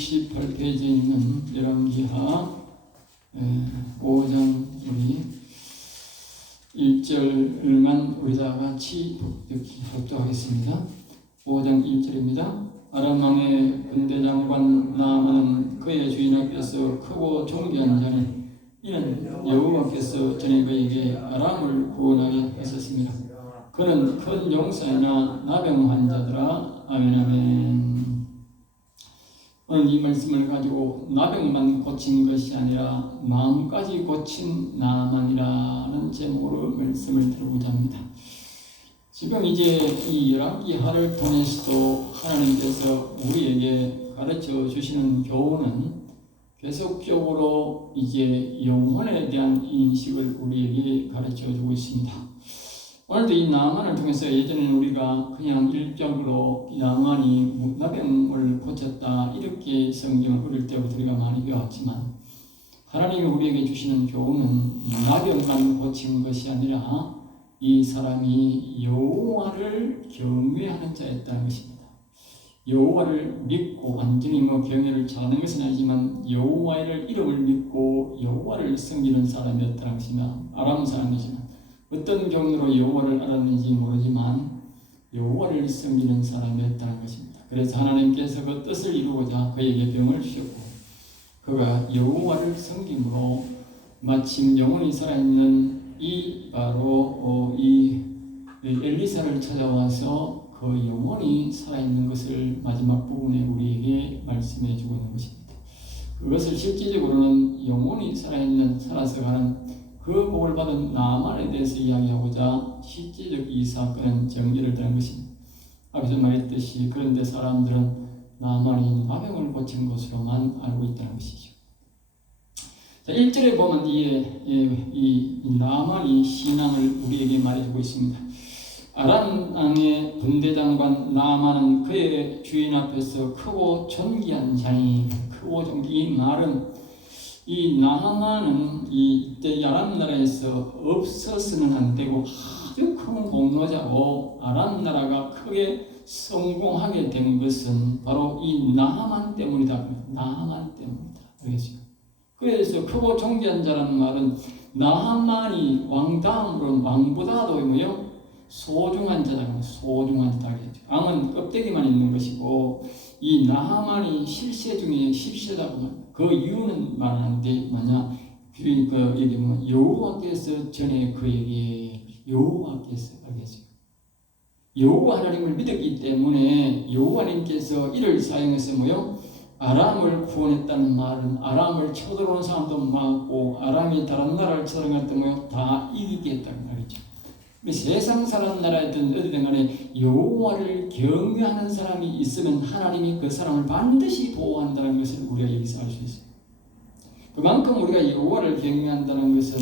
68페이지에 있는 열왕기하 5장 우리 1절만 우리 다 같이 독도하겠습니다. 5장 1절입니다. 아람 왕의 군대장관 나아만은 그의 주인 앞에서 크고 존귀한 자니 이는 여호와께서 전에 그에게 아람을 구원하게 하셨습니다. 그는 큰 용사이나 나병 환자더라. 아멘 아멘. 오늘 이 말씀을 가지고 나병만 고친 것이 아니라 마음까지 고친 나만이라는 제목으로 말씀을 드리고자 합니다. 지금 이제 이 열왕기하를 통해서도 하나님께서 우리에게 가르쳐 주시는 교훈은 계속적으로 이제 영혼에 대한 인식을 우리에게 가르쳐 주고 있습니다. 오늘도 이 나만을 통해서 예전에는 우리가 그냥 일적으로 나만이 나병을 고쳤다 이렇게 성경을 어릴 때부터 우리가 많이 배웠지만 하나님이 우리에게 주시는 교훈은 나병만 고친 것이 아니라 이 사람이 여호와를 경외하는 자였다는 것입니다. 여호와를 믿고 완전히 경외를 잘하는 것은 아니지만 여호와의 이름을 믿고 여호와를 섬기는 사람이었다는 것이며 아람 사람이지만 어떤 경로로 여호와를 알았는지 모르지만 여호와를 섬기는 사람이었다는 것입니다. 그래서 하나님께서 그 뜻을 이루고자 그에게 병을 주셨고 그가 여호와를 섬김으로 마침 영혼이 살아있는 이 바로 이 엘리사를 찾아와서 그 영혼이 살아있는 것을 마지막 부분에 우리에게 말씀해 주고 있는 것입니다. 그것을 실질적으로는 영혼이 살아서 가는 그 복을 받은 나만에 대해서 이야기하고자 실제적 이 사건은 전개를 되는 것입니다. 앞에서 말했듯이 그런데 사람들은 나만이 나병을 고친 것으로만 알고 있다는 것이죠. 자, 1절에 보면 이 나만이 신앙을 우리에게 말해주고 있습니다. 아람 왕의 군대장관 나만은 그의 주인 앞에서 크고 존귀한 자니 크고 존귀 이 말은 이 나만은 이때 아람 나라에서 없어서는 안 되고 아주 큰 공로자고 아람 나라가 크게 성공하게 된 것은 바로 이 나만 때문이다. 나만 때문이다. 알겠죠? 그래서 크고 존귀한 자라는 말은 나만이 왕 다음으로 왕보다도 뭐요? 소중한 자다. 소중한 자다. 왕은 껍데기만 있는 것이고 이 나만이 실세 중에 10세다고 그 이유는 말하는데 뭐냐? 그러니까 여기 보면 여호와께서 전에 그에게 여호와께서 알겠어요. 여호와 하나님을 믿었기 때문에 여호와님께서 이를 사용해서 뭐요? 아람을 구원했다는 말은 아람을 쳐들어오는 사람도 막고 아람이 다른 나라를 쳐들어갈 때 뭐요? 다 이기게 했다는 말이죠. 세상 사람 나라든 어디든 간에 여호와를 경외하는 사람이 있으면 하나님이 그 사람을 반드시 보호한다는 것을 우리가 여기서 알 수 있어요. 그만큼 우리가 여호와를 경외한다는 것은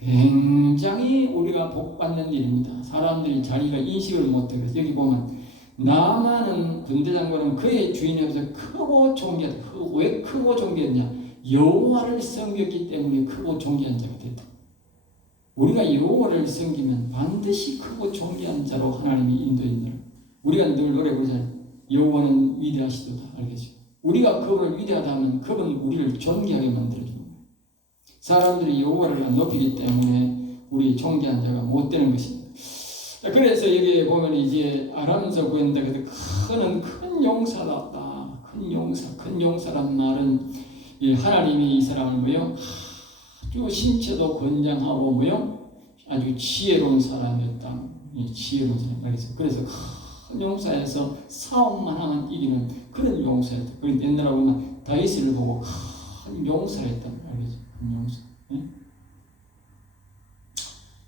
굉장히 우리가 복받는 일입니다. 사람들이 자기가 인식을 못해요. 여기 보면 나만은 군대장관은 그의 주인 앞에서 크고 존귀하다. 왜 크고 존귀했냐? 여호와를 섬겼기 때문에 크고 존귀한 자가 됐다. 우리가 여호와를 섬기면 반드시 크고 존귀한 자로 하나님이 인도인다. 우리가 늘 노래 부르잖아요. 여호와는 위대하시도다. 알겠죠? 우리가 그분을 위대하다 하면 그분은 우리를 존귀하게 만들어주는 거예요. 사람들이 여호와를 안 높이기 때문에 우리 존귀한 자가 못 되는 것입니다. 그래서 여기 보면 이제 아람에서 구했는데 그는 큰 용사다. 큰 용사란 말은 하나님이 이 사람을 뭐요? 아주 신체도 건장하고 뭐요? 아주 지혜로운 사람이었다. 지혜로운 사람. 그래서 큰 용사에서 싸움만 하면 이기는 그런 용사였다. 그런데 옛날에 보면 다윗을 보고 큰 용사였다. 알겠죠? 큰 용사. 네?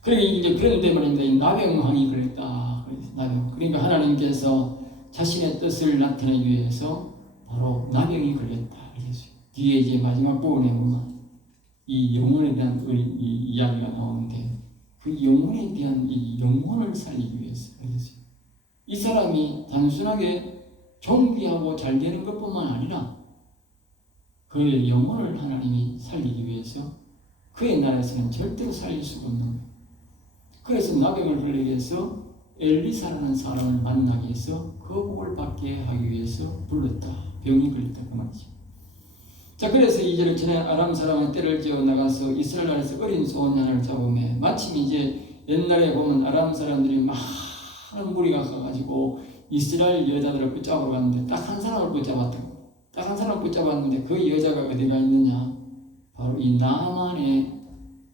그러니까 이제 그런데 말입니다. 나병왕이 그랬다. 나병. 그러니까 하나님께서 자신의 뜻을 나타내기 위해서 바로 나병이 걸렸다. 알겠죠? 뒤에 이제 마지막 부분에 보면 이 영혼에 대한 이 이야기가 나오는데 그 영혼에 대한 이 영혼을 살리기 위해서 알겠죠? 이 사람이 단순하게 존귀하고 잘 되는 것뿐만 아니라 그의 영혼을 하나님이 살리기 위해서 그의 나라에서는 절대로 살릴 수가 없는 거예요. 그래서 나병을 걸리기 위해서 엘리사라는 사람을 만나기 위해서 그 복을 받게 하기 위해서 불렀다. 병이 걸렸다 그 말이죠. 자, 그래서 이제를 전에 아람 사람은 떼를 지어 나가서 이스라엘 나라에서 어린 소원 양을 잡으며, 마침 이제 옛날에 보면 아람 사람들이 많은 무리가 가가지고 이스라엘 여자들을 붙잡으러 갔는데 딱 한 사람을 붙잡았다. 딱 한 사람을 붙잡았는데 그 여자가 어디가 있느냐? 바로 이 나만의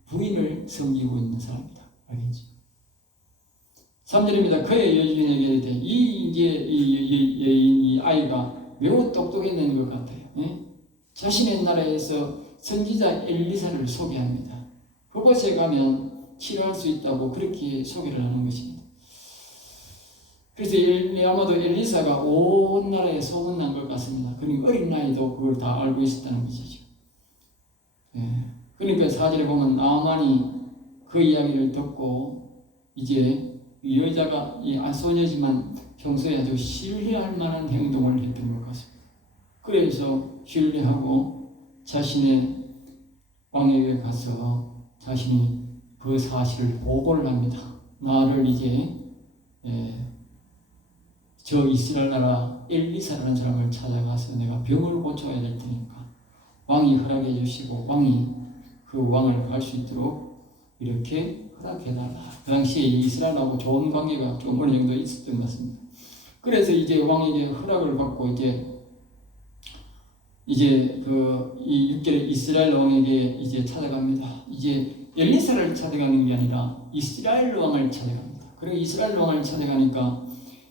부인을 섬기고 있는 사람이다. 알겠지? 3절입니다. 그의 여주인에게 이르되 이 아이가 매우 똑똑해진 것 같아요. 예? 자신의 나라에서 선지자 엘리사를 소개합니다. 그곳에 가면 치료할 수 있다고 그렇게 소개를 하는 것입니다. 그래서 아마도 엘리사가 온 나라에 소문난 것 같습니다. 그러니까 어린 나이도 그걸 다 알고 있었다는 것이죠. 예. 그러니까 4절에 보면 나아만이 그 이야기를 듣고 이제 이 여자가 소녀지만 평소에 아주 신뢰할 만한 행동을 했던 것 같습니다. 그래서 신뢰하고 자신의 왕에게 가서 자신이 그 사실을 보고를 합니다. 나를 이제 저 이스라엘 나라 엘리사라는 사람을 찾아가서 내가 병을 고쳐야 될 테니까 왕이 허락해 주시고 왕이 그 왕을 갈 수 있도록 이렇게 허락해달라. 그 당시에 이스라엘하고 좋은 관계가 좀 어느 정도 있었던 것 같습니다. 그래서 이제 왕에게 허락을 받고 이제 이 6절에 이스라엘 왕에게 이제 찾아갑니다. 이제 엘리사를 찾아가는 게 아니라 이스라엘 왕을 찾아갑니다. 그리고 이스라엘 왕을 찾아가니까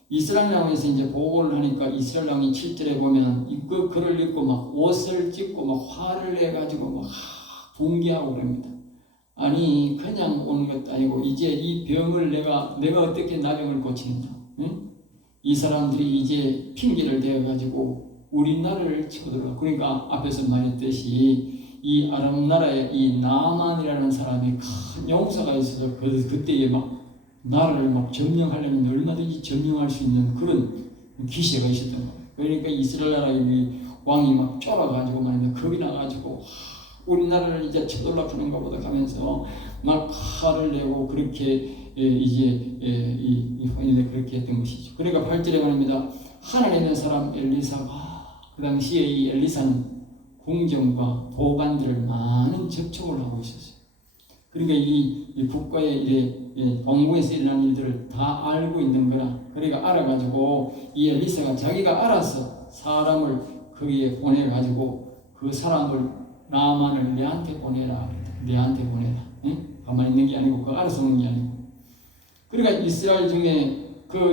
이스라엘 왕에서 이제 보고를 하니까 이스라엘 왕이 7절에 보면 그 글을 읽고 막 옷을 찢고 막 화를 내가지고 막 분개하고 그럽니다. 아니 그냥 오는 것도 아니고 이제 이 병을 내가 어떻게 나병을 고치느냐? 응? 이 사람들이 이제 핑계를 대어가지고 우리 나라를 쳐들어. 그러니까 앞에서 말했듯이 이 아람 나라에 이 나만이라는 사람이 큰 용사가 있어서 그때에 막 나라를 막 점령하려면 얼마든지 점령할 수 있는 그런 기세가 있었던 거예요. 그러니까 이스라엘 나라의 왕이 막 쫄아가지고 말입니다. 겁이 나가지고 우리나라를 이제 쳐들락하는 것보다 가면서 막 화를 내고 그렇게 그렇게 했던 것이죠. 그러니까 8절에 말합니다. 하나님의 사람 엘리사가 그 당시에 이 엘리사는 궁정과 보관들을 많은 접촉을 하고 있었어요. 그러니까 이 국가의 동부에서 일어난 일들을 다 알고 있는 거라. 그러니까 알아가지고 이 엘리사가 자기가 알아서 사람을 거기에 보내가지고 그 사람을 나만을 내한테 보내라. 내한테 보내라. 응? 가만히 있는 게 아니고 그거 알아서 오는 게 아니고. 그러니까 이스라엘 중에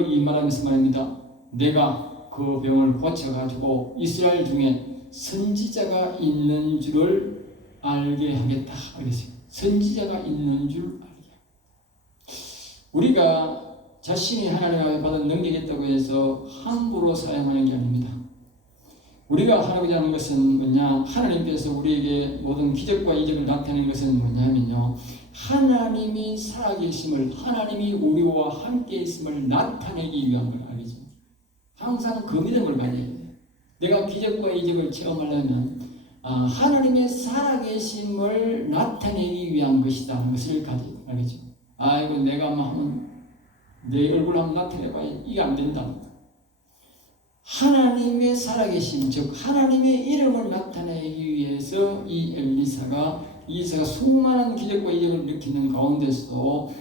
이 말하면서 말입니다. 내가 그 병을 고쳐가지고 이스라엘 중에 선지자가 있는 줄을 알게 하겠다. 그랬어요. 선지자가 있는 줄 알게. 우리가 자신이 하나님께 받은 능력이 있다고 해서 함부로 사용하는 게 아닙니다. 우리가 하고자 하는 것은 뭐냐? 하나님께서 우리에게 모든 기적과 이적을 나타내는 것은 뭐냐면요, 하나님이 살아계심을, 하나님이 우리와 함께 있음을 나타내기 위한 걸 알겠죠. 항상 그 믿음을 가져야 돼요. 내가 기적과 이적을 체험하려면 하나님의 살아계심을 나타내기 위한 것이다 하는 것을 가져야 돼요. 알겠죠? 아이고 내가 하면 내 얼굴 한번 나타내봐야 이게 안 된다. 하나님의 살아계심, 즉 하나님의 이름을 나타내기 위해서 이 엘리사가 수많은 기적과 이적을 일으키는 가운데서도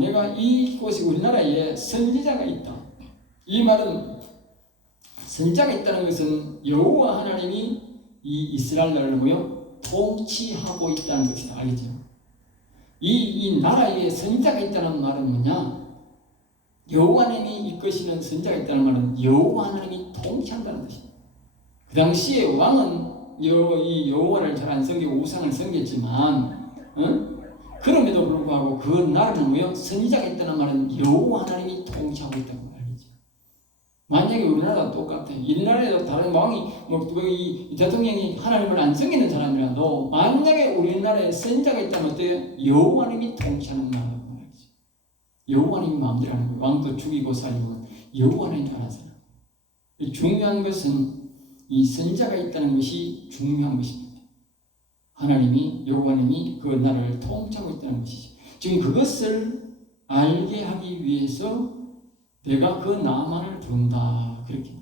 내가 이곳이 우리나라에 선지자가 있다. 이 말은 선지자가 있다는 것은 여호와 하나님이 이 이스라엘 나라를 통치하고 있다는 것이다. 알겠죠? 이 나라에 선지자가 있다는 말은 뭐냐? 여호와 하나님이 이끄시는 선지자가 있다는 말은 여호와 하나님이 통치한다는 것입니다. 그 당시에 왕은 이 여호와를 잘 안 섬기고 우상을 섬겼지만, 그럼에도 불구하고 그 나라는 선지자가 있다는 말은 여호와 하나님이 통치하고 있다는 걸 알겠죠. 만약에 우리나라도 똑같아. 이 나라에도 다른 왕이 이 대통령이 하나님을 안 섬기는 사람이라도 만약에 우리나라에 선지자가 있다면 어때요? 여호와 하나님이 통치하는 나라. 여호와 하나님이 마음대로 하는 거예요. 왕도 죽이고 살리고 여호와 하나님이 알아서. 중요한 것은 이 선지자가 있다는 것이 중요한 것입니다. 하나님이 여호와 하나님이 그 나라를 통치하고 있다는 것이죠. 지금 그것을 알게 하기 위해서 내가 그 나만을 부른다. 그렇게.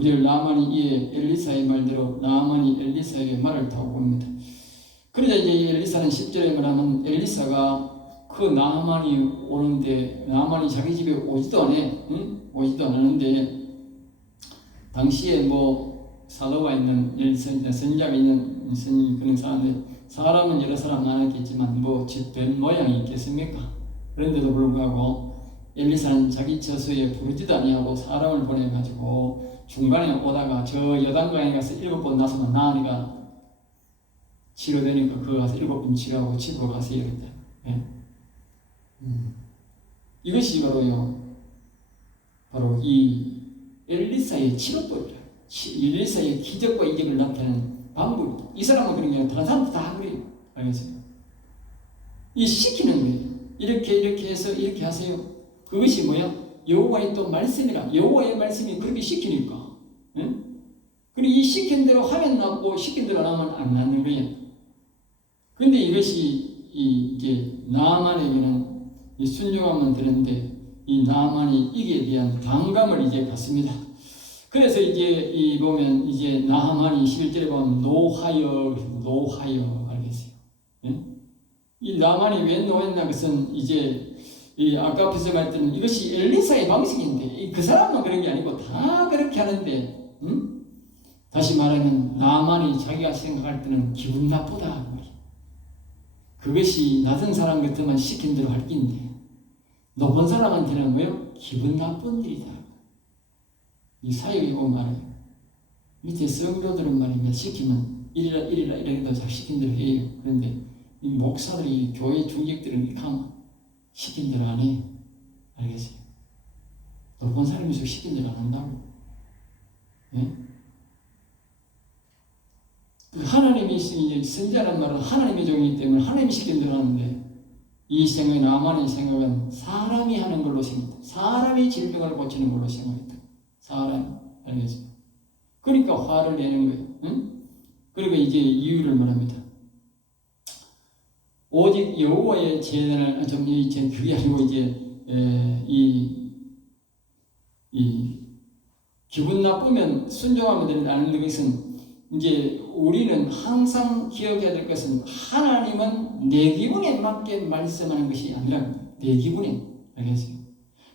그절 나아만이 이에 엘리사의 말대로 나아만이 엘리사에게 말을 타고 옵니다. 그러자 이제 엘리사는 10절에 말하면 엘리사가 그 나아만이 오는데 나아만이 자기 집에 오지도 않아. 응? 오지도 않았는데 당시에 뭐 사도가 있는 선지자가 있는 그런 사람은 여러 사람 많았겠지만 뭐 집 모양이 있겠습니까? 그런데도 불구하고 엘리사는 자기 처소에 부르지도 아니하고 사람을 보내가지고 중간에 오다가 저 요단강에 가서 7번 나서면 나으니까 치료되니까 그거 가서 7번 치료하고 집으로 가세요. 예. 이것이 바로 이 엘리사의 치료법이라. 엘리사의 기적과 이적을 나타내는 방법이다. 이 사람은 그런 게 아니라 다른 사람도 다 그래요. 알겠어요? 이 시키는 거예요. 이렇게 해서 이렇게 하세요. 그것이 뭐야? 여호와의 또 말씀이라. 여호와의 말씀이 그렇게 시키니까. 예? 그리고 이 시킨 대로 하면 낫고 시킨 대로 안 하면 안 낫는 거예요. 그런데 이것이 이제 나아만에게는 이 순종하면 되는데 이 나아만이 이게 대한 반감을 이제 갖습니다. 그래서 이제 보면 이제 나아만이 11절에 보면 노하여 알겠어요? 예? 이 나아만이 왜 노했나 것은 이제 아까 앞에서 말했던 이것이 엘리사의 방식인데 그 사람은 그런 게 아니고 다 그렇게 하는데 다시 말하면 나아만이 자기가 생각할 때는 기분 나쁘다. 그것이 낮은 사람 같으면 시킨 대로 할 긴데 높은 사람한테는 뭐요? 기분 나쁜 일이다. 이 사역이 보면 말이에요. 밑에 성도들은 말입니다. 시키면 이리라 이래도 잘 시킨 대로 해요. 그런데 이 목사들이 교회 중직들은 이렇게 하면 시킨 대로 안 해. 알겠어요? 높은 사람이서 시킨 대로 안 한다고. 예? 하나님이 이제 선지자라는 말은 하나님의 종이기 때문에 하나님이 시킨 대로 하는데 이 생각이 나만의 생각은 사람이 하는 걸로 생각했다. 사람이 질병을 고치는 걸로 생각했다. 사람 알겠어요? 그러니까 화를 내는 거예요. 응? 그리고 이제 이유를 말합니다. 오직 여호와의 제단을 그게 아니고 이제 이 기분 나쁘면 순종하면 된다는 것은 이제 우리는 항상 기억해야 될 것은 하나님은 내 기분에 맞게 말씀하는 것이 아니라 내 기분에 알겠어요?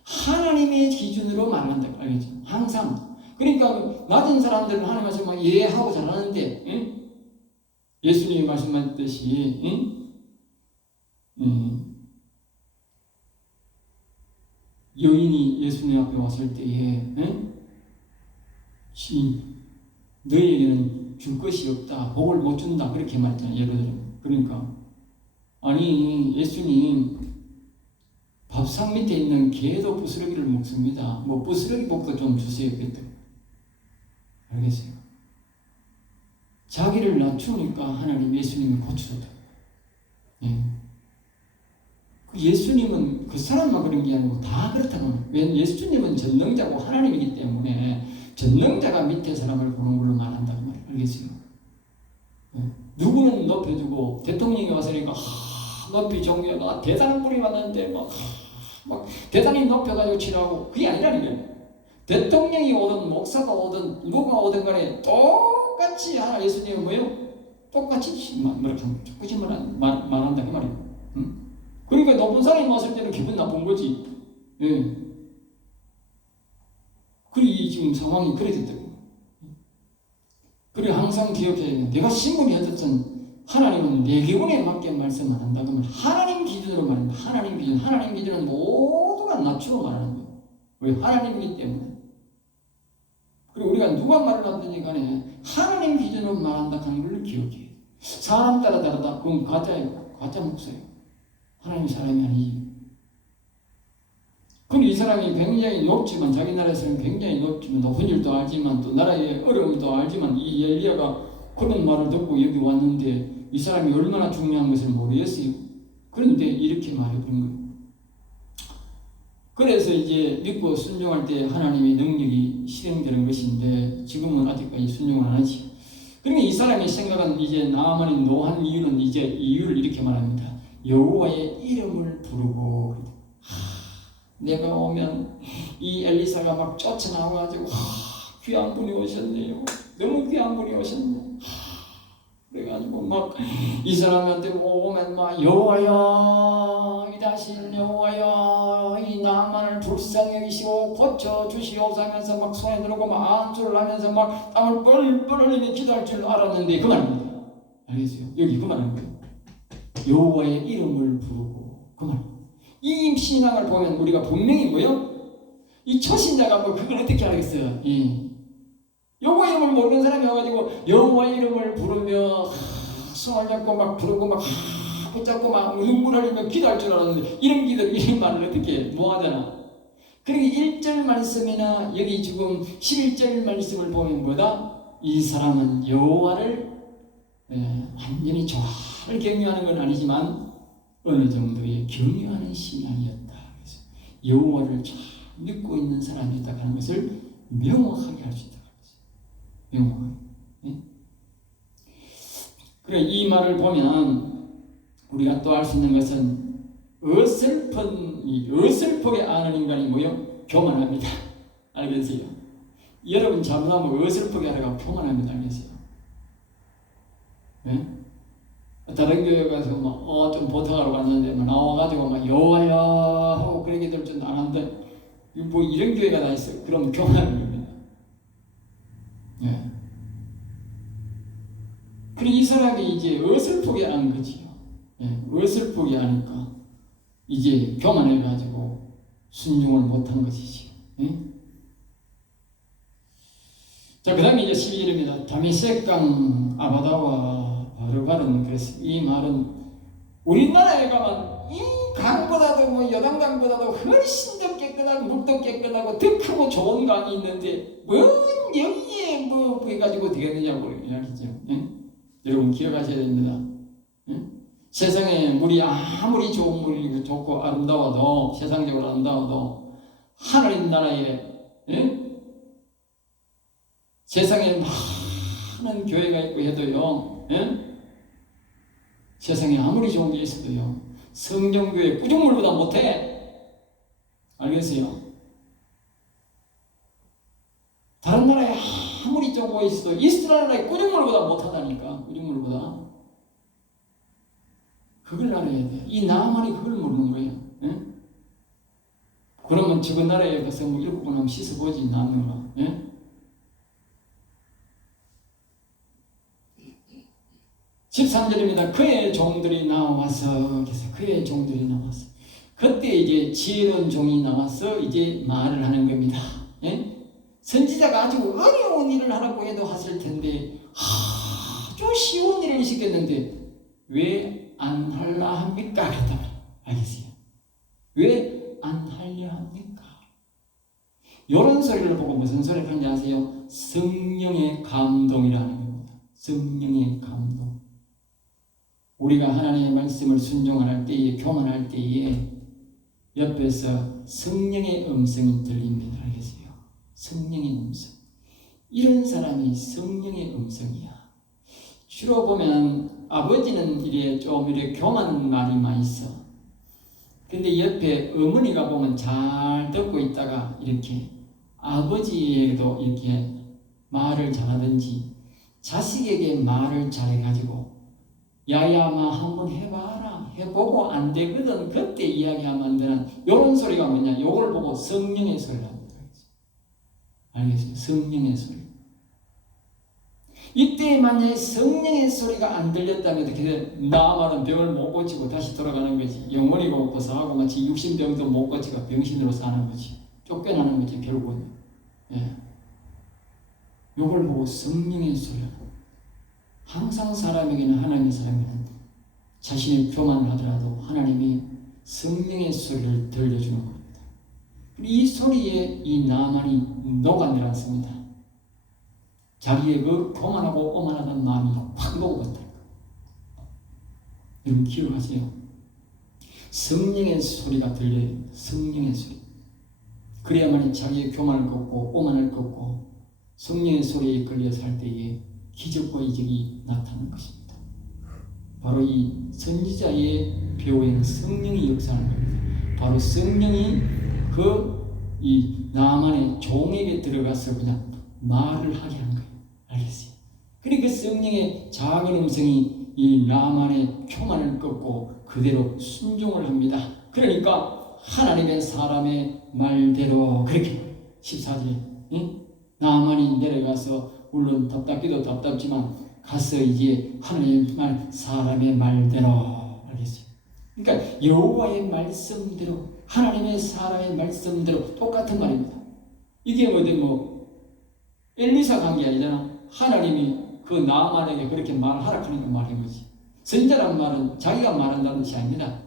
하나님의 기준으로 말한다. 알겠죠? 항상. 그러니까 낮은 사람들은 하나님 말씀을 이해하고 잘하는데 응? 예수님이 말씀하셨듯이 여인이 예수님 앞에 왔을 때에 너희에게는 줄 것이 없다. 복을 못 준다. 그렇게 말했잖아요. 예를 들어. 그러니까 아니 예수님 밥상 밑에 있는 개도 부스러기를 먹습니다. 뭐 부스러기 복도 좀 주세요. 그랬더니 알겠어요? 자기를 낮추니까 하나님 예수님을 고쳐줬다. 예. 예수님은 그 사람만 그런 게 아니고 다 그렇다고. 왜 예수님은 전능자고 하나님이기 때문에 전능자가 밑에 사람을 보는 걸로 말한다고 말이에요. 알겠어요? 예. 누구는 높여주고 대통령이 와서니까 높이 종교가 대단한 분이 왔는데 막 대단히 높여가지고 치라고 그게 아니라니까요. 대통령이 오든 목사가 오든 누가 오든 간에 똑같이 예수님은 뭐예요? 똑같이 말한다 그 말이에요. 응? 그러니까 높은 사람이 왔을 때는 기분 나쁜 거지. 예. 그리고 지금 상황이 그래 됐다고. 그리고 항상 기억해야 되는 내가 신분이 어떻든 하나님은 내 기분에 맞게 말씀 안 한다. 그러면 하나님 기준으로 말합니다. 하나님 기준은 모두가 낮추고 말하는 거예요. 왜? 하나님이기 때문에. 그리고 우리가 누가 말을 하든지 간에 하나님 기준으로 말한다 하는 걸 기억해요. 사람 따라 다르다. 그건 가짜예요. 가짜 목사예요. 하나님 사람이 아니지. 그럼 이 사람이 굉장히 높지만 자기 나라에서는 굉장히 높지만 높은 줄도 알지만 또 나라의 어려움도 알지만 이 엘리야가 그런 말을 듣고 여기 왔는데 이 사람이 얼마나 중요한 것을 모르겠어요. 그런데 이렇게 말해버린 거예요. 그래서 이제 믿고 순종할 때 하나님의 능력이 실행되는 것인데 지금은 아직까지 순종을 안 하지. 그러니까 이 사람의 생각은 이제 나아만이 노한 이유는 이제 이유를 이렇게 말합니다. 여호와의 이름을 부르고 내가 오면 이 엘리사가 막 쫓아나와가지고 귀한 분이 오셨네요. 너무 귀한 분이 오셨네. 그래가지고 막 이 사람한테 오면 막 여호와여, 이 다신 여호와여, 이 나만을 불쌍히 여기시고 고쳐 주시옵소서 하면서 막 손에 들고 막 안수를 하면서 막 땀을 뻘뻘 흘리며 기도할 줄 알았는데 그만입니다. 알겠어요? 여기 그만한 거예요. 여호와의 이름을 부르고 그만. 이 신앙을 보면 우리가 분명히 뭐요? 이 초신자가 뭐 그걸 어떻게 알겠어요? 여호와 이름을 모르는 사람이 와가지고 여호와 이름을 부르며 손을 잡고 막 부르고 막 붙잡고 막 눈물 흘리며 기도할 줄 알았는데 이런 기도 이런 말을 어떻게 뭐하잖아. 그러니까 1절 말씀이나 여기 지금 11절 말씀을 보면 뭐다? 이 사람은 여호와를 완전히 좋아를 경유하는 건 아니지만 어느 정도의 경유하는 신앙이었다. 그래서 여호와를 잘 믿고 있는 사람이었다 하는 것을 명확하게 할 수 있다. 명확하게. 그래 이 말을 보면 우리가 또 알 수 있는 것은 어설프게 아는 인간이 뭐요? 교만합니다. 알겠어요? 여러분 잘못하면 어설프게 하다가 교만합니다. 알겠어요? 네? 다른 교회 가서 좀 부탁하러 갔는데 나와가지고 막 여호와여 하고 그런 게 될 줄 아는데 뭐 이런 교회가 다 있어요. 그럼 교만한 겁니다. 네. 그래 이 사람이 이제 어설프게 안 거지요. 예, 어설프게 하니까 이제 교만해가지고 순종을 못한 것이지요. 예? 자, 그 다음에 이제 12절입니다. 다메섹강 아바다와 바르바른 그래서 이 말은 우리나라에 가면 이 강보다도 뭐 여당강보다도 훨씬 더 깨끗하고 물도 깨끗하고 더 크고 좋은 강이 있는데 뭔 여기에 뭐 해가지고 되겠느냐고 이야기죠. 예? 여러분 기억하셔야 됩니다. 예? 세상에 물이 아무리 좋은 물이 좋고 아름다워도 세상적으로 아름다워도 하나님 나라에 세상에 많은 교회가 있고 해도요 세상에 아무리 좋은 게 있어도요 성경교회 꾸중물보다 못해. 알겠어요? 다른 나라에 아무리 좋고 있어도 이스라엘 나라에 꾸중물보다 못하다니까. 꾸중물보다. 그걸 알아야 돼. 이 나만이 그걸 모르는 거예요. 예? 그러면 저거 나라에 가서 뭐 7번 하면 씻어보지 않는가? 예? (13절입니다) 그의 종들이 나와서 그의 종들이 나와서 그때 이제 지혜로운 종이 나와서 이제 말을 하는 겁니다. 예? 선지자가 아주 어려운 일을 하라고 해도 하실 텐데 아주 쉬운 일을 시켰는데 왜 안 할라 합니까? 그랬단 말이에요. 알겠어요? 왜 안 하려 합니까? 이런 소리를 보고 무슨 소리를 하는지 아세요? 성령의 감동이라는 겁니다. 성령의 감동. 우리가 하나님의 말씀을 순종할 때에 교만할 때에 옆에서 성령의 음성이 들립니다. 알겠어요? 성령의 음성. 이런 사람이 성령의 음성이야. 주로 보면 아버지는 이래 좀 이렇게 교만한 말이 많이 있어. 근데 옆에 어머니가 보면 잘 듣고 있다가 이렇게 아버지에게도 이렇게 말을 잘하든지 자식에게 말을 잘해가지고 야야마 한번 해봐라 해보고 안 되거든 그때 이야기하면 안 되는 이런 소리가 뭐냐? 요걸 보고 성령의 소리랍니다. 알겠어요? 성령의 소리. 이때 만약에 성령의 소리가 안 들렸다면 어떻게 돼? 나 말은 병을 못 고치고 다시 돌아가는 거지. 영원히 고사하고 마치 육신병도 못 고치고 병신으로 사는 거지. 쫓겨나는 거지 결국은. 예. 요걸 보고 성령의 소리. 항상 사람에게는 하나님의 사람에게는 자신의 교만을 하더라도 하나님이 성령의 소리를 들려주는 겁니다. 이 소리에 이 나만이 녹아내렸습니다. 자기의 그 교만하고 오만하다는 마음이 확 녹아버렸다. 여러분 기억하세요. 성령의 소리가 들려요. 성령의 소리. 그래야만 자기의 교만을 꺾고 오만을 꺾고 성령의 소리에 걸려 살 때에 기적과 이적이 나타나는 것입니다. 바로 이 선지자의 배후에는 성령이 역사하는 겁니다. 바로 성령이 이 나만의 종에게 들어가서 그냥 말을 하게 한 거예요. 알겠어요? 그러니까 성령의 작은 음성이 이 나만의 교만을 꺾고 그대로 순종을 합니다. 그러니까 하나님의 사람의 말대로 그렇게 14절에 응? 나만이 내려가서 물론 답답기도 답답지만 가서 이제 하나님의 말 사람의 말대로 알겠어요. 그러니까 여호와의 말씀대로 하나님의 사람의 말씀대로 똑같은 말입니다. 이게 엘리사 간 게 아니잖아. 하나님이 그 나만에게 그렇게 말하라 하니까 말한 거지. 선지자란 말은 자기가 말한다는 뜻이 아닙니다.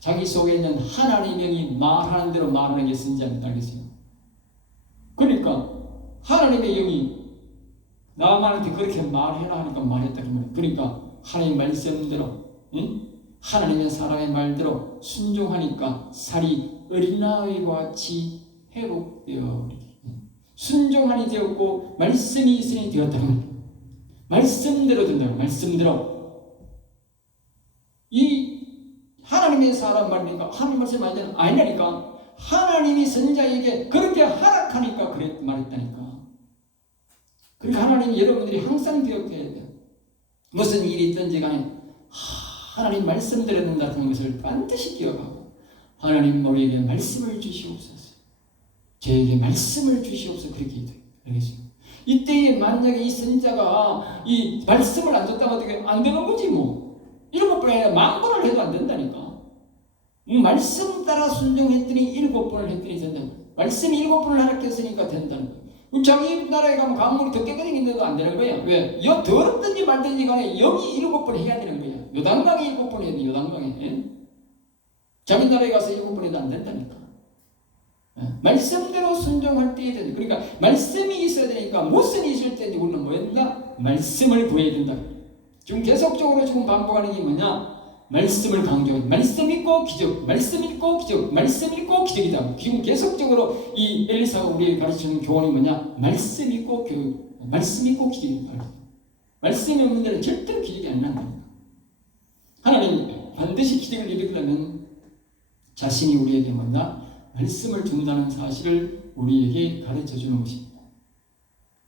자기 속에 있는 하나님이 말하는 대로 말하는 게 선지자입니다. 알겠어요? 그러니까 하나님의 영이 나만한테 그렇게 말해라 하니까 말했다. 그러니까 하나님 말씀대로 응? 하나님의 사람의 말대로 순종하니까 살이 어린아이와 같이 회복되어 순종하니 되었고 말씀이 있으니 되었다는 겁니다. 말씀대로 된다고. 말씀대로 이 하나님의 사람 말이니까 하나님 말씀 아니라니까 하나님이 선지자에게 그렇게 하락하니까 그랬 말했다니까. 그러니까 하나님이 여러분들이 항상 기억해야 돼요. 무슨 일이 있든지 간에 하나님 말씀대로 된다는 것을 반드시 기억하고 하나님 우리에게 말씀을 주시옵소서. 저에게 말씀을 주시옵소서. 그렇게 알겠습니다. 이때에 만약에 이 선지자가 이 말씀을 안 줬다면 어떻게 안 되는 거지 뭐. 7번에 10,000번을 해도 안 된다니까. 말씀 따라 순종했더니 7번을 했더니 된다. 말씀이 7번을 하락했으니까 된다는 거예요. 자기 나라에 가면 강물이 더 깨끗해진데도 안 되는 거야. 왜? 더럽든지 말든지 간에 여기 7번 해야 되는 거야. 요단강에 7번 해야 돼. 요단강에. 예? 자기 나라에 가서 7번 해도 안 된다니까. 말씀대로 순종할 때에 된다. 그러니까 말씀이 있어야 되니까 무슨 있을 때인지 우리는 뭐 된다? 말씀을 구해야 된다. 지금 계속적으로 지금 반복하는 게 뭐냐? 말씀을 강조해. 말씀 있고 기적, 말씀 있고 기적, 말씀 있고 기적이다. 지금 계속적으로 이 엘리사가 우리에게 가르치는 교훈이 뭐냐? 말씀 있고 교육, 말씀 있고 기적이다. 말씀이 없는 데는 절대로 기적이 안 난다. 하나님 반드시 기적을 일으키려면 자신이 우리에게 뭐냐? 말씀을 준다는 사실을 우리에게 가르쳐 주는 것입니다.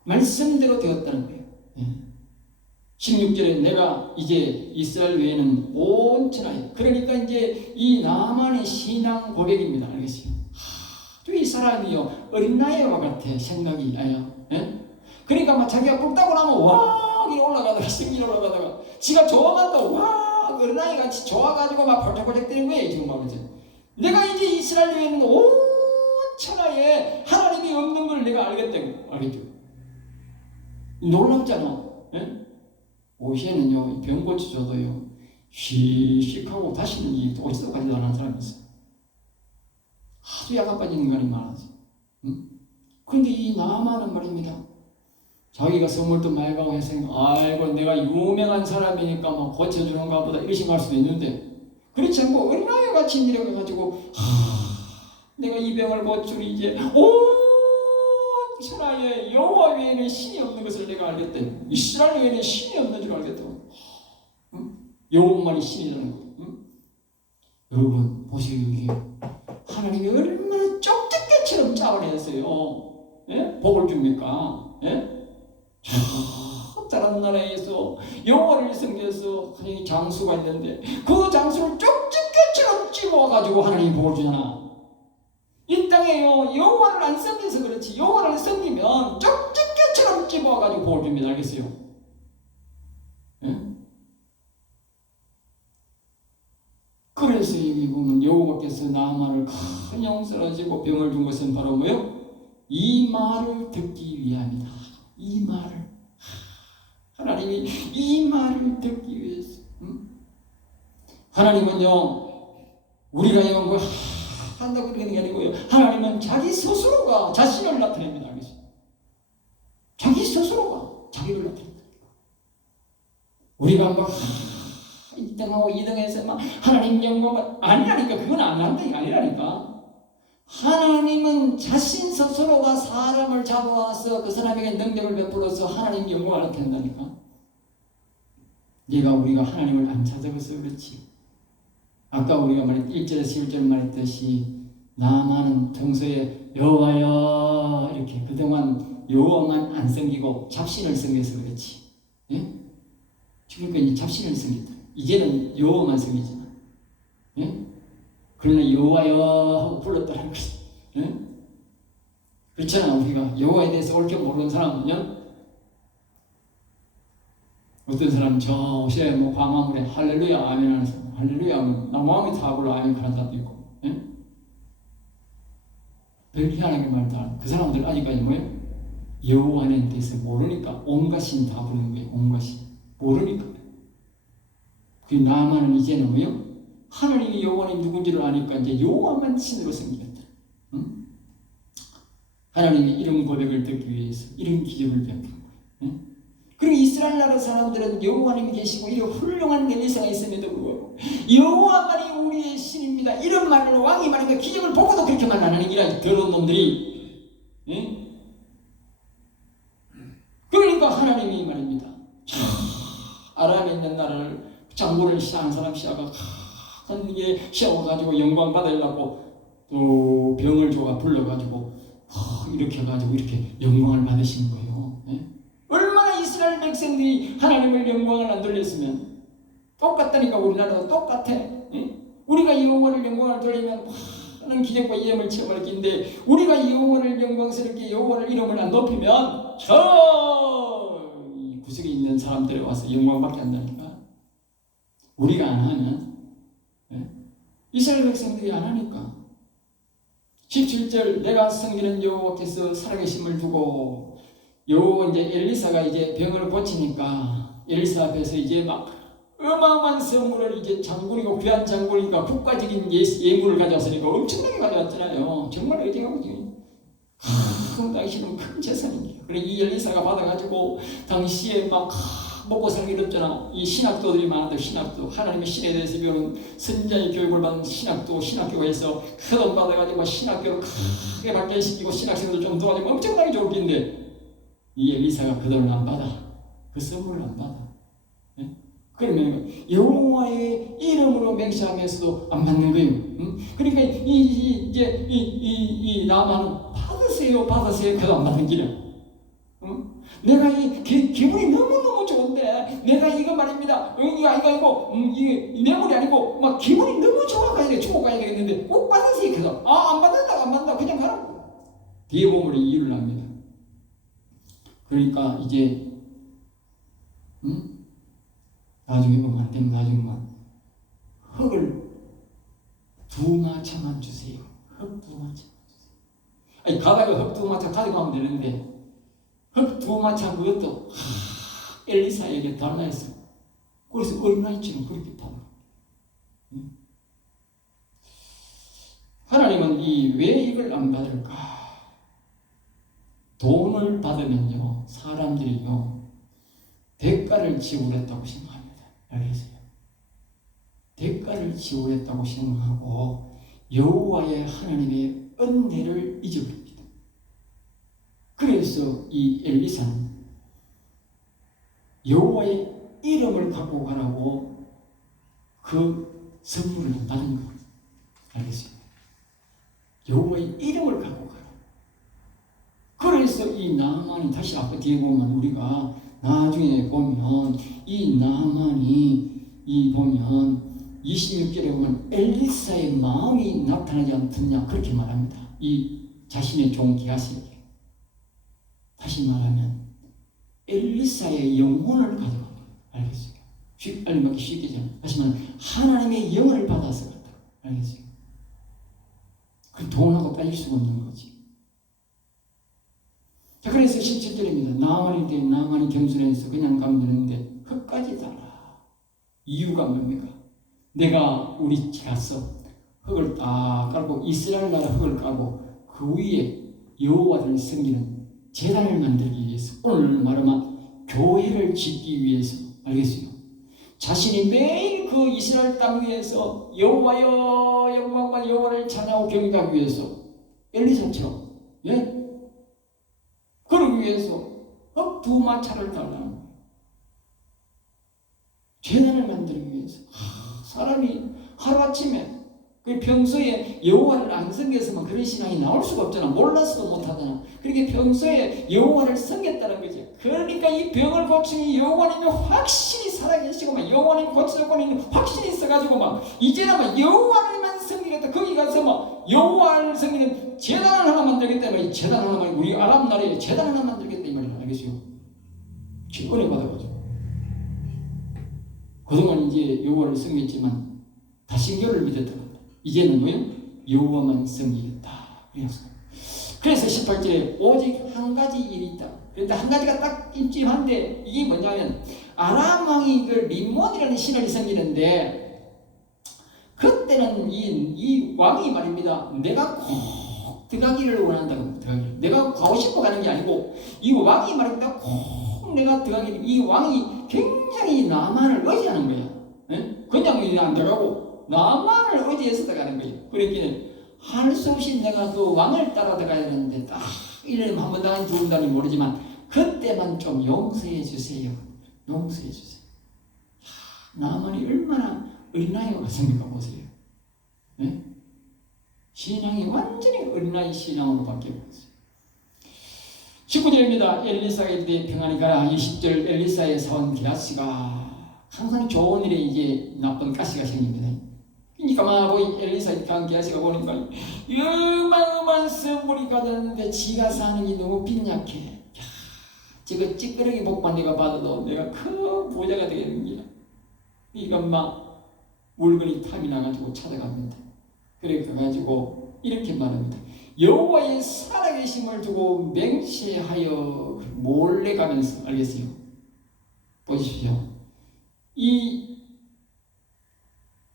말씀대로 되었다는 거예요. 16절에 내가 이제 이스라엘 외에는 온 천하에, 그러니까 이제 이 나만의 신앙 고백입니다. 알겠어요? 이 사람이요 어린 나이와 같아. 생각이 아요. 그러니까 막 자기가 뿔 따고 나면 와 이리 올라가다가 승리 올라가다가 지가 좋아만 또 와 어린 나이 같이 좋아가지고 막 펄쩍펄쩍 뛰는 거예요. 지금 말이죠. 내가 이제 이스라엘 외에는 온 천하에 하나님이 없는 걸 내가 알겠다고. 알겠죠? 놀랍잖아. 오시에는요 병 고쳐줘도요 씩씩하고 다시는 이 오지도 가지도 않은 사람이 있어요. 아주 약간 빠진 인간이 많아서. 그런데 이 나만은 말입니다. 자기가 선물도 많이 가고 해서 아이고 내가 유명한 사람이니까 뭐 고쳐주는가 보다 이렇게 생각할 수도 있는데 그렇지 않고 어린아이 같이 내려가가지고 내가 이 병을 고치리 이제 온 천하에 여호와 외에는 신이 없는 것을 내가 알겠다. 이스라엘 외에는 신이 없는 줄 알겠다. 여호와만이 신이라는 거. 여러분 보세요. 이게 하나님이 얼마나 쪽집게처럼 짜내었어요. 예? 복을 줍니까? 예? 다른 나라에서 여호와를 섬겨서 장수가 있는데 그 장수를 쪽집게처럼 찝어가지고 하나님이 복을 주잖아. 이 땅에요 여호와를 안 섬겨서 그렇지 여호와를 섬기면 쪽집게처럼 찝어가지고 복을 줍니다. 알겠어요? 예? 그래서 여기 보면 여호와께서 나만을 큰 용서를 주고 병을 준 것은 바로 뭐요? 이 말을 듣기 위함이다. 이 말을 하나님이 이 말을 듣기 위해서. 하나님은요 우리가 뭐 한다고 그러는 게 아니고요 하나님은 자기 스스로가 자신을 나타냅니다. 자기 스스로가 자기를 나타냅니다. 우리가 막 1등하고 2등해서 막 하나님 영광을 아니라니까. 그건 안 한다는 게 아니라니까. 하나님은 자신 스스로가 사람을 잡아와서 그 사람에게 능력을 베풀어서 하나님 영광을 나타낸다니까. 우리가 하나님을 안 찾아서 그렇지. 아까 우리가 1절에서 11절 말했듯이 나만은 평소에 여호와여 이렇게 그동안 여호와만 안 섬기고 잡신을 섬겨서 그렇지. 예? 그러니까 이 잡신을 섬겼다. 이제는 여호와만 섬기잖아. 예? 그러나 여호와여 하고 불렀다는 것이. 예? 그렇잖아. 우리가 여호와에 대해서 옳게 모르는 사람은요, 어떤 사람은 저 시에 뭐 광화문에 할렐루야 아멘 하는 사람, 할렐루야 하면 나 마음이 타불러 아멘 하는 사람도 있고, 예? 별 희한하게 말도 안 하고, 그 사람들 아직까지 뭐예요? 여호와에 대해서 모르니까 온갖 신 다 부르는 거예요. 온갖 신 모르니까. 그 나만은 이제는 뭐예요? 하나님이 여호와는 누군지를 아니까 이제 여호와만 신으로 섬기겠다. 응? 하나님의 이름 고백을 듣기 위해서 이런 기적을 베푼 거예요. 응? 그리고 이스라엘 나라 사람들은 여호와님이 계시고 이런 훌륭한 엘리사가 있음에도 불구하고 여호와만이 우리의 신입니다. 이런 말로 왕이 말하면 기적을 보고도 그렇게 말 안 하는 이라 더러운 놈들이. 응? 그러니까 하나님이 말입니다. 아람에 있는 나라를 장군을 시작한 사람 시아가 이게 시아가지고 영광 받으려고 또 병을 줘가 불러가지고 이렇게 해가지고 이렇게 영광을 받으신 거예요. 예? 얼마나 이스라엘 백성들이 하나님을 영광을 안 돌렸으면 똑같다니까. 우리나라도 똑같아. 예? 우리가 여호와를 영광을 돌리면 많은 기적과 이름을 체험할 텐데 우리가 여호와를 영광스럽게 여호와를 이름을 안 높이면 저 구석에 있는 사람들이 와서 영광받게 한다니까. 우리가 안 하면, 예? 이스라엘 백성들이 안 하니까. 17절 내가 섬기는 여호와께서 살아계심을 두고 여호와 이제 엘리사가 이제 병을 고치니까 엘리사 앞에서 이제 막 어마어마한 선물을 이제 장군이고 귀한 장군이니까 국가적인 예물을 가져왔으니까 엄청나게 가져왔잖아요. 정말 의지하고 지금 당시는 큰 재산입니다. 그래 이 엘리사가 받아가지고 당시에 막 먹고 살기 어렵잖아. 이 신학도들이 많은데 신학도 하나님의 신에 대해서 배우는 선자의 교육을 받은 신학교에서 큰 돈 받아가지고 신학교를 크게 발전시키고 신학생들 좀 도와주면 엄청나게 좋을 텐데 이 엘리사가 그 돈을 안 받아. 그 선물을 안 받아. 네? 그러면 여호와의 이름으로 맹세하면서도 안 받는 거예요. 응? 그러니까 이 나만은 받으세요 그도 안 받는 길이야. 응? 내가 이 기분이 너무너무 좋은데 내가 이거 말입니다. 이거 이 뇌물이 아니고 막 기분이 너무 좋아가지고 주고 가야 되겠는데 꼭 받으세요 그도 안 받는다 그냥 가라고. 뒤에 보면 이유를 합니다. 그러니까 이제 나중에 보면 안 되면 나중에만 흙을 2마차만 주세요. 흙 2마차만 주세요. 아니 가다가 흙 2마차 가져가면 되는데 흙 2마차 그것도 엘리사에게 달라했어. 그래서 얼마인지는 그렇게 받아. 하나님은 왜 이걸 안 받을까? 돈을 받으면요 사람들이요 대가를 지불했다고 생각합니다. 알겠어요? 대가를 지불했다고 생각하고 여호와의 하나님의 은혜를 잊어버립니다. 그래서 이 엘리사는 여호와의 이름을 갖고 가라고 그 선물을 받은 거예요. 알겠어요? 여호와의 이름을 갖고 가라. 그래서 이 나만이 다시 앞에 뒤에 보면 우리가 나중에 보면 이 나만이 보면 26절에 보면 엘리사의 마음이 나타나지 않더냐 그렇게 말합니다. 이 자신의 종 게하시에게. 다시 말하면 엘리사의 영혼을 가져간 거예요. 알겠어요? 알맞기 쉽게잖아요. 다시 말하면 하나님의 영을 받아서 갔다. 알겠어요? 그 돈하고 따질 수가 없는 거지. 자, 그래서 17절입니다. 나만이 겸손해서 그냥 가면 되는데 흙까지 달라. 이유가 뭡니까? 내가 우리 가서 흙을 딱 깔고 이스라엘 나라 흙을 깔고 그 위에 여호와를 섬기는 제단을 만들기 위해서 오늘 말하면 교회를 짓기 위해서. 알겠어요? 자신이 매일 그 이스라엘 땅 위에서 여호와여 영광과 여호와를 찬양하고 경배하기 위해서 엘리사처럼 그러기 위해서 흙 2마차를 달라는 거예요. 제단을 만들기 위해서. 사람이 하루아침에 그 평소에 여호와를 안 섬겼으면 그런 신앙이 나올 수가 없잖아. 몰라서도 못하잖아. 그러니까 평소에 여호와를 섬겼다는 거지. 그러니까 이 병을 고치니 여호와님이 확실히 살아계시고 막 여호와님 고쳐줬고는 확신이 있어가지고 막 이제는 막 여호와를만 섬기겠다. 거기 가서 막 여호와를 섬기는 제단 하나 만들겠다. 이 제단 하나 우리 아랍 나라에 제단 하나 만들겠다 이 말이야. 알겠어요? 은혜 받아가지고 그동안 이제 여호와를 섬겼지만 다신교를 믿었다. 이제는 뭐요? 여호와만 섬기겠다. 그래서 18절에 오직 한 가지 일이 있다. 그런데 한 가지가 딱 임집한데 이게 뭐냐면 아람 왕이 이걸 림몬이라는 신을 섬기는데 그때는 이 왕이 말입니다. 내가 꼭 들어가기를 원한다고. 내가 가고 싶어 가는 게 아니고 이 왕이 말입니다. 꼭 내가 들어가기를. 이 왕이 굉장히 나만을 의지하는 거야. 그냥 안 들어가고 나만을 의지해서 들어가는 거예요. 그러니까 할 수 없이 내가 그 왕을 따라 들어가야 되는데 딱 1년에 한 번 당한 두 번 당한 모르지만 그때만 좀 용서해 주세요. 용서해 주세요. 나만이 얼마나 어린아이와 같습니까? 보세요. 네? 신앙이 완전히 어린아이 신앙으로 바뀌어버렸어요. 19절입니다. 엘리사가 이르되 평안히 가라. 20절 엘리사의 사원 게하시가 항상 좋은 일에 이제 나쁜 가시가 생깁니다. 그러니까 막 엘리사의 게하시가 보니까 어마어마한 선물이 가졌는데 지가 사는 게 너무 빈약해. 저거 찌끄러기 복만 내가 받아도 내가 큰 부자가 되겠는 거야. 그러니까 막 물건이 탐이 나가지고 찾아갑니다. 그래 가지고 이렇게 말합니다. 여호와의 살아계심을 두고 맹세하여 몰래 가면서 알겠어요? 보십시오. 이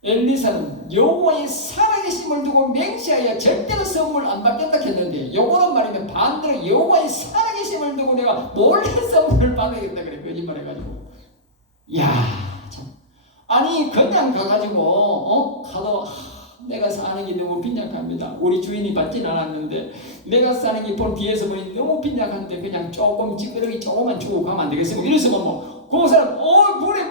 엘리사는 여호와의 살아계심을 두고 맹세하여 절대로 선물 안 받겠다 했는데 요거는 말이면 반대로 여호와의 살아계심을 두고 내가 몰래 선물을 받아야겠다 그래. 거짓말해가지고 야 참 아니 그냥 가가지고 가도 내가 사는 게 너무 빈약합니다. 우리 주인이 받진 않았는데 내가 사는 게 본 뒤에서 보니 너무 빈약한데 그냥 조금 찌끄러기 조금만 주고 가면 안 되겠어요? 이랬으면 뭐 그 사람 그래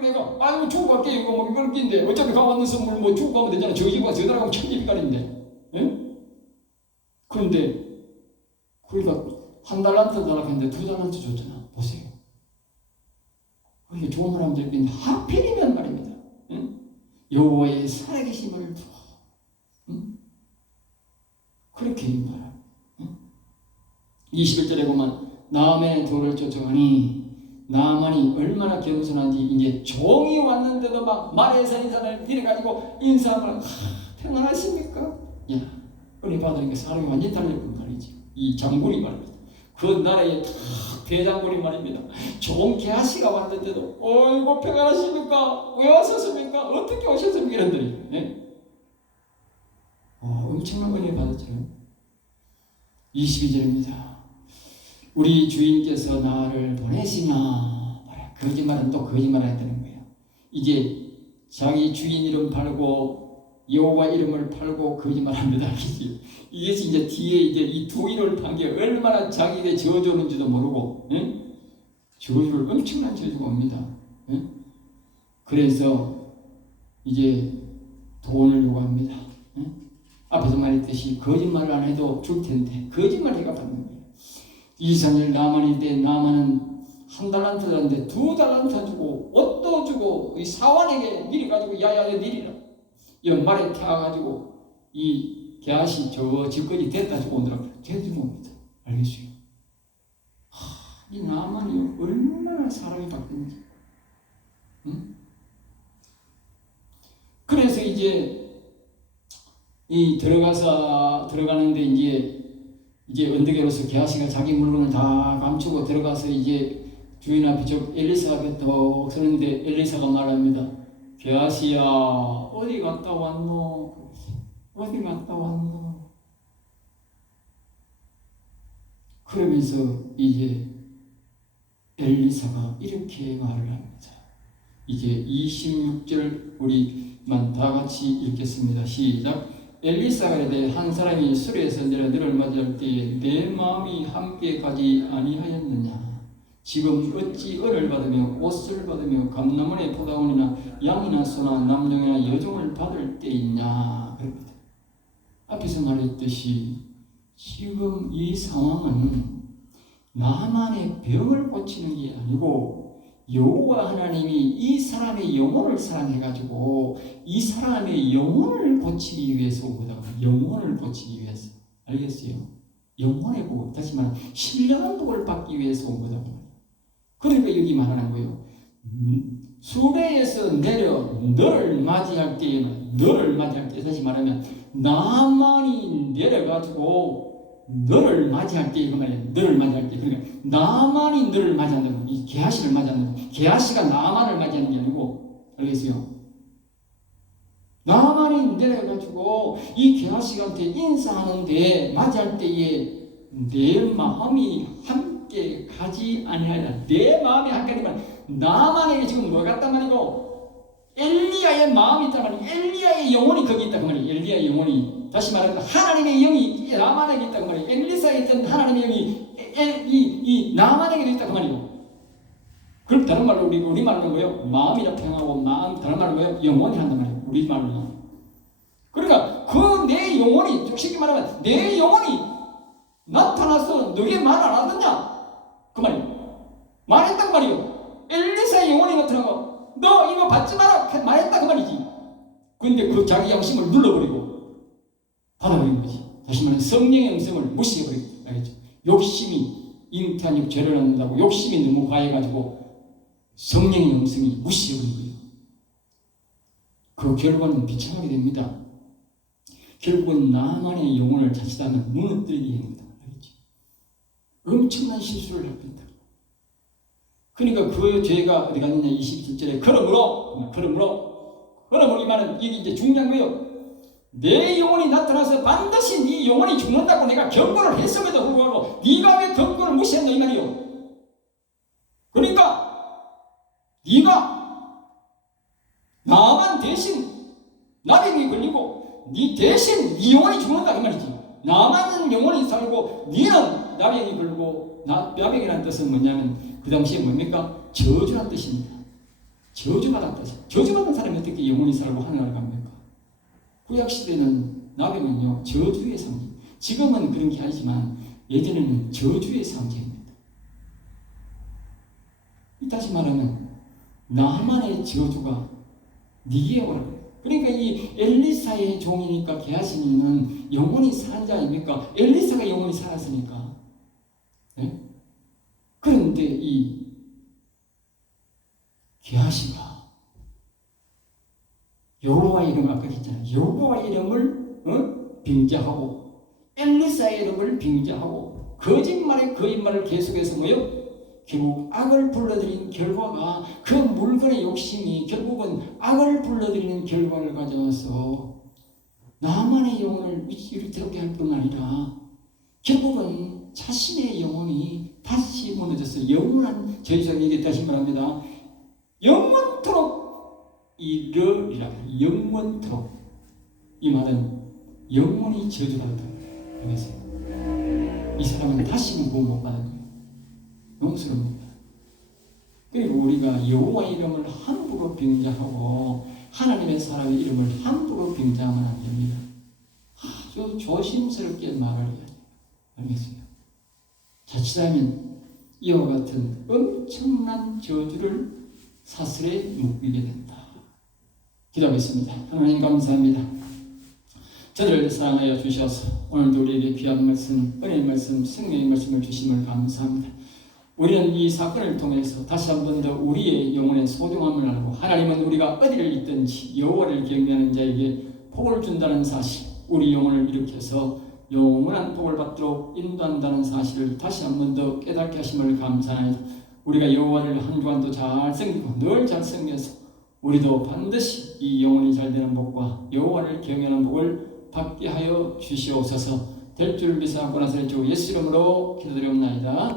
내가 아이고 주고 갈게 이거 뭐 이걸 낀데 어차피 가왔는 선물 뭐 주고 가면 되잖아. 저 집과 저 나라가면 천지비깔인데. 그런데 그러니까 한 달란트 달라는데 2달란트 줬잖아. 보세요. 이게 좋은 사람들 있는데 하필이면 말입니다. 여호와의 살아계심을 두고 그렇게 말합니다. 21절에 보면 나암의 돌을 쫓아가니 나만이 얼마나 겸손한지 이제 종이 왔는데도 막 말에서 인사를 내려가지고 인사하면 평안하십니까? 야, 은혜 받으니까 사람이 완전히 달라졌단 말이지. 이 장군이 말입니다. 그 나라의 대장군이 말입니다. 좋은 게하시가 왔는데도 어이구 평안하십니까? 왜 왔었습니까? 어떻게 오셨습니까? 이런들이 엄청난 은혜 받았죠. 22절입니다. 우리 주인께서 나를 보내시나 말이야. 거짓말은 또 거짓말해야 되는 거예요. 이제 자기 주인 이름 팔고 여호와 이름을 팔고 거짓말합니다. 이게 이제 뒤에 이제 이 두 일을 판 게 얼마나 자기에게 저주는지도 모르고 저주를 엄청난 저주가 옵니다. 그래서 이제 돈을 요구합니다. 앞에서 말했듯이 거짓말을 안 해도 줄 텐데 거짓말 해가 받는 거예요. 23절 나만일 때 나만은 1달란트 줬는데 2달란트 주고 옷도 주고 이 사원에게 미리 가지고 야야 니리라 이런 말에 타가지고 이 게하시 저 집까지 됐다 주고 오더라고요. 대주고 옵니다. 알겠어요? 이 나만이 얼마나 사람이 바뀌는지. 그래서 이제 이 들어가는데 이제 언덕에로서 게하시가 자기 물건을 다 감추고 들어가서 이제 주인 앞에 저 엘리사 앞에 또 서는데 엘리사가 말합니다. 게하시야 어디 갔다 왔노? 어디 갔다 왔노? 그러면서 이제 엘리사가 이렇게 말을 합니다. 이제 26절 우리만 다 같이 읽겠습니다. 시작. 엘리사가 이르되 한 사람이 수레에서 내려 너를 맞이할 때에 내 마음이 함께 가지 아니하였느냐? 지금 어찌 은을 받으며 옷을 받으며 감람원의 포도원이나 양이나 소나 남종이나 여종을 받을 때 있냐 그럽니다. 앞에서 말했듯이 지금 이 상황은 나만의 병을 고치는 게 아니고 여호와 하나님이 이 사람의 영혼을 사랑해가지고 이 사람의 영혼을 고치기 위해서 온 거다. 영혼을 고치기 위해서. 알겠어요? 영혼의 복, 다시 말하면 신령한 복을 받기 위해서 온 거다. 그러니까 여기 말하는 거예요. 수레에서 내려 너를 맞이할 때, 다시 말하면 나만이 내려가지고 너를 맞이할 때, 그 말이에요. 너를 맞이할 때. 그러니까 나만이 너를 맞이한다고. 이 게하시를 맞이한다고. 게하시가 나만을 맞이하는 게 아니고, 알겠어요? 나만이 내려가지고 이 게하시한테 인사하는데 맞이할 때에 내 마음이 함께 가지 아니하리라. 내 마음이 함께 하지만 나만에게 지금 뭐 같단 말이고 엘리야의 마음이 있단 말이에요. 엘리야의 영혼이 거기 있다 그 말이에요. 엘리야의 영혼이 다시 말하면 하나님의 영이 나만에게 있다 그 말이에요. 엘리사에 있던 하나님의 영이 이 나만에게 있다 그 말이에요. 그럼 다른 말로 우리 말로 뭐예요? 마음이라 평하고 마음 다른 말로 뭐예요? 영혼이 한단 말이에요. 우리 말로. 그러니까 그 내 영혼이 쉽게 말하면 내 영혼이 나타나서 너에게 말 안 하느냐 그 말이에요. 말했단 말이에요. 엘리사의 영혼이 나타나고 너 이거 받지 마라 말했다 그 말이지. 근데 그 자기 양심을 눌러버리고 받아버린 거지. 다시 말하면 성령의 음성을 무시해버리고 알겠죠? 욕심이 잉태한 죄를 낳는다고 욕심이 너무 과해가지고 성령의 음성이 무시해버린 거예요. 그 결과는 비참하게 됩니다. 결국은 나만의 영혼을 자칫하면 무너뜨리게 합니다. 알겠죠? 엄청난 실수를 합니다. 그러니까 그 죄가 어디 갔느냐 27절에 그러므로 이 말은 이게 이제 중요한 거예요. 내 영혼이 나타나서 반드시 네 영혼이 죽는다고 내가 경고를 했음에도 불구하고 네가 왜 경고를 무시했냐 이 말이에요. 그러니까 네가 나만 대신 나병이 걸리고 네 대신 네 영혼이 죽는다 그 말이지. 나만 영혼이 살고 네는 나병이 걸리고 나병이라는 뜻은 뭐냐면 그 당시에 뭡니까? 저주란 뜻입니다. 저주받았다. 저주받은 사람이 어떻게 영혼이 살고 하늘을 갑니까? 구약시대는 나병은요 저주의 상징. 지금은 그런 게 아니지만 예전에는 저주의 상징입니다. 다시 말하면 나만의 저주가 네게 오라. 그러니까 이 엘리사의 종이니까 게하시는 영혼이 산 자 아닙니까? 엘리사가 영혼이 살았으니까. 네? 그런데 이 게하시가 여호와 이름을 아까 했잖아요. 여호와 이름을 빙자하고 엘리사의 이름을 빙자하고 거짓말을 계속해서 뭐요? 결국 악을 불러들인 결과가 그 물건의 욕심이 결국은 악을 불러들이는 결과를 가져와서 나만의 영혼을 위태롭게 할 뿐 아니라 결국은 자신의 영혼이 다시 무너져서 영원한 저희가 얘기 다시 말합니다. 영원토록 이르리라. 영원토록 이 말은 영원히 저주받았다. 그래서 이 사람은 다시는 구원 못 받는 거예요. 용서합니다. 그리고 우리가 여호와 이름을 함부로 빙자하고 하나님의 사람의 이름을 함부로 빙자하면 안 됩니다. 아주 조심스럽게 말을 해야 돼요. 알겠어요? 자칫하면 이와 같은 엄청난 저주를 사슬에 묶이게 된다. 기도하겠습니다. 하나님 감사합니다. 저들을 사랑하여 주셔서 오늘도 우리에게 귀한 말씀, 은혜의 말씀, 생명의 말씀을 주심을 감사합니다. 우리는 이 사건을 통해서 다시 한 번 더 우리의 영혼의 소중함을 알고 하나님은 우리가 어디를 있든지 여호와를 경외하는 자에게 복을 준다는 사실, 우리 영혼을 일으켜서 영원한 복을 받도록 인도한다는 사실을 다시 한 번 더 깨닫게 하심을 감사하여 우리가 여호와를 한 주간도 잘 섬기고 늘 잘 섬겨서 우리도 반드시 이 영혼이 잘 되는 복과 여호와를 경외하는 복을 받게 하여 주시옵소서. 될 줄 믿사옵고 나서 주 예수 이름으로 기도드리옵나이다.